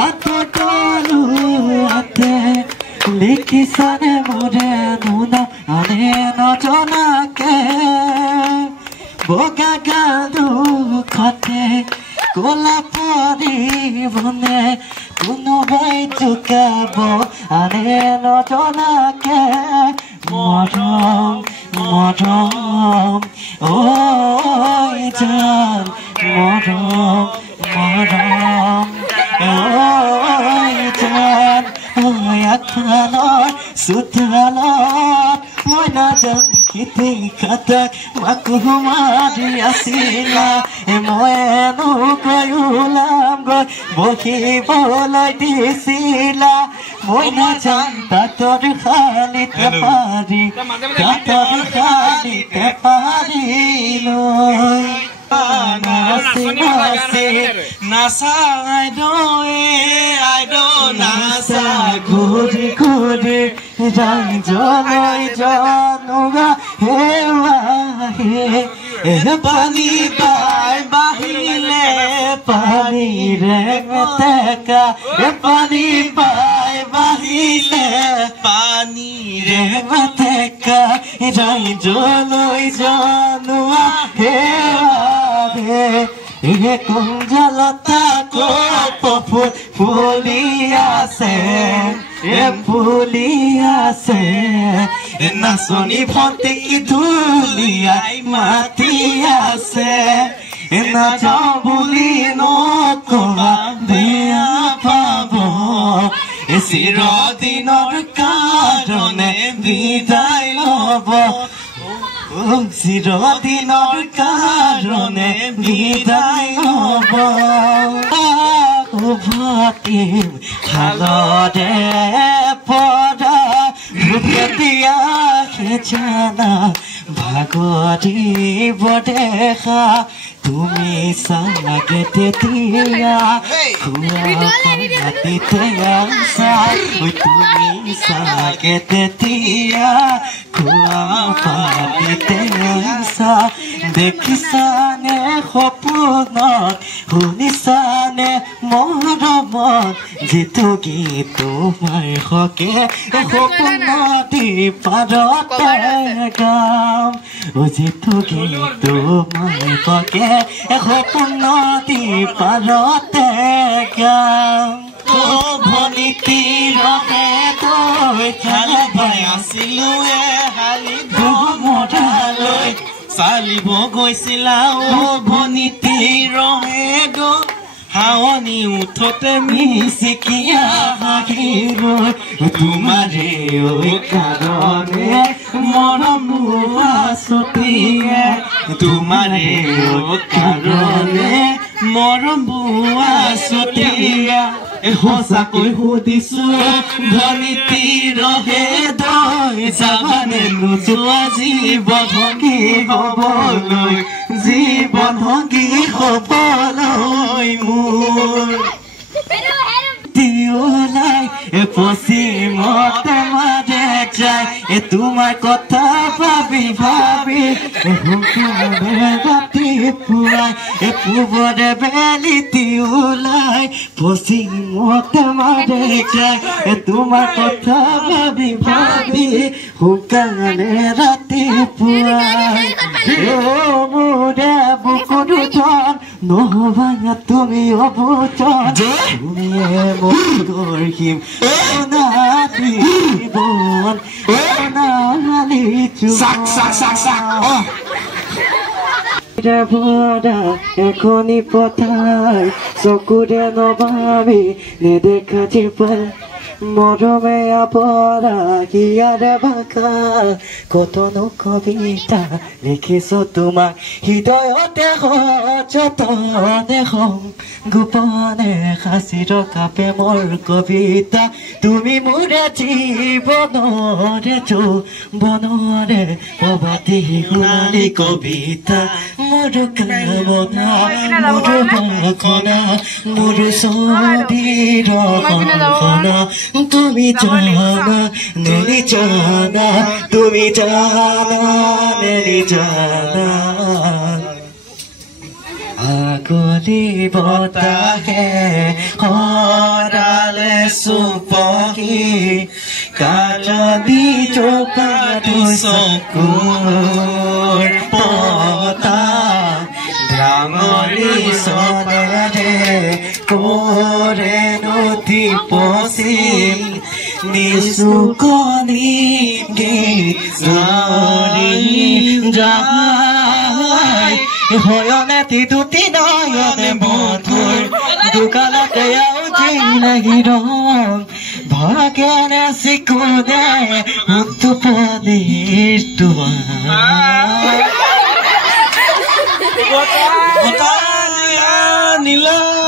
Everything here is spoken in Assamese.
হাতৰ তলুৱাতে লিখিছানে মোৰে নুনা আনে নজনাকে বগা গালুখতে কলা পৰিবনে কোনোবাই জোকাব আনে নজনাকে মৰম মৰম ঐ জান মৰম মৰম ঐ জান আখানৰ চোতালত মই নাজান কিতে খাতাক মাকো মাৰি আছিলা মই এনেকৈ ওলাম গৈ বহিবলৈ দিছিলা মই নাজান তাঁতৰ শালিতে পাৰিলৈ নাচাই নাচা ঘূৰি ঘূৰি যাই জলৈ জানুগা হে পানী পাই বাহিলে পানীৰে মেটেকা পানী পাই বাহিলে পানীৰে মেটেকা যাই জলৈ জানুৱা হে কুঞ্জলতা কপফুল ফুলি আছে ফুলি আছে নাচনি ভণ্টি ধুলিয়াই মাতি আছে নাযাওঁ বুলি নকবা বেয়া পাব চিৰদিনৰ কাৰণে বিদায় ল'ব চিৰদিনৰ কাৰণে বিদায় ল'ব উভতিম হালৰে পৰা দিয়া জানা ভাগৰিব দেখা তুমি চাগে তেতিয়া খুৱাতে আছা তুমি চাগে তেতিয়া খুৱা পাতিতে আছা দেখিছানে সপোনত শুনিছানে মৰমত যিটো গীত তোমাৰ হকে সপোনতি পাৰতে গাম যিটো গীত তোমাৰ হকে সপোনতি পাৰতে গাম ভনিতি ৰহে তই খেলা ভাই আছিলো হালি ধমৰালৈ চালিব গৈছিলা ভনিতি ৰহে হাৱনি উঠতে মিচিকিয়া হাঁহিলৈ তোমাৰে কাৰণে মৰম আছতিয়ে তোমাৰে কাৰণে মৰম আছতিয়ে সঁচাকৈ সুধিছো ভনিতি ৰহে দৈ যাবানে নোযোৱা জীৱন সংগী হবলৈ জীৱন সংগী হবলৈ মোৰ ওলাই পশ্চিমতে মাজে যায় তোমাৰ কথা ভাবি ভাবি ৰাতিপুৱাই পূবৰে বেলিটি ওলাই পশ্চিমতে মাজে যায় তোমাৰ কথা ভাবি ভাবি শুকানে ৰাতিপুৱাই মোৰে বুকুৰ ধন নহবা তুমি অবুজন তুমিয়ে মোৰ হিম নাতি বন নালি ভৰা এখনি পথাৰ চকুৰে নভাবি নেদেখা জীবন মৰমে আপৰা হিয়াৰে ভাষা কতনো কবিতা লিখিছো তোমাক হৃদয়তে সযতনে হম গোপনে সাঁচি ৰখা প্ৰেমৰ কবিতা তুমি মোৰে জীৱনৰে বনৰে প্ৰবাদী সোণালী কবিতা মোৰ কামনা মোৰ বাসনা মোৰ ছবিৰ কল্পনা তুমি জানা নেলি জানা তুমি জানা নেলি জানা আগলি বতাহে চুপকি কাজলি চোপাটো চকুৰ পতা ডাঙৰি চনেৰে কৰে নদী পশ্চিম নিচুকনি গৰি যায় হয়নে দুটি নয়নে মধুৰ দোকানতে লাগি ৰং ভকেনে চিকুনে উৎপদিৰ তোমাৰ নীলা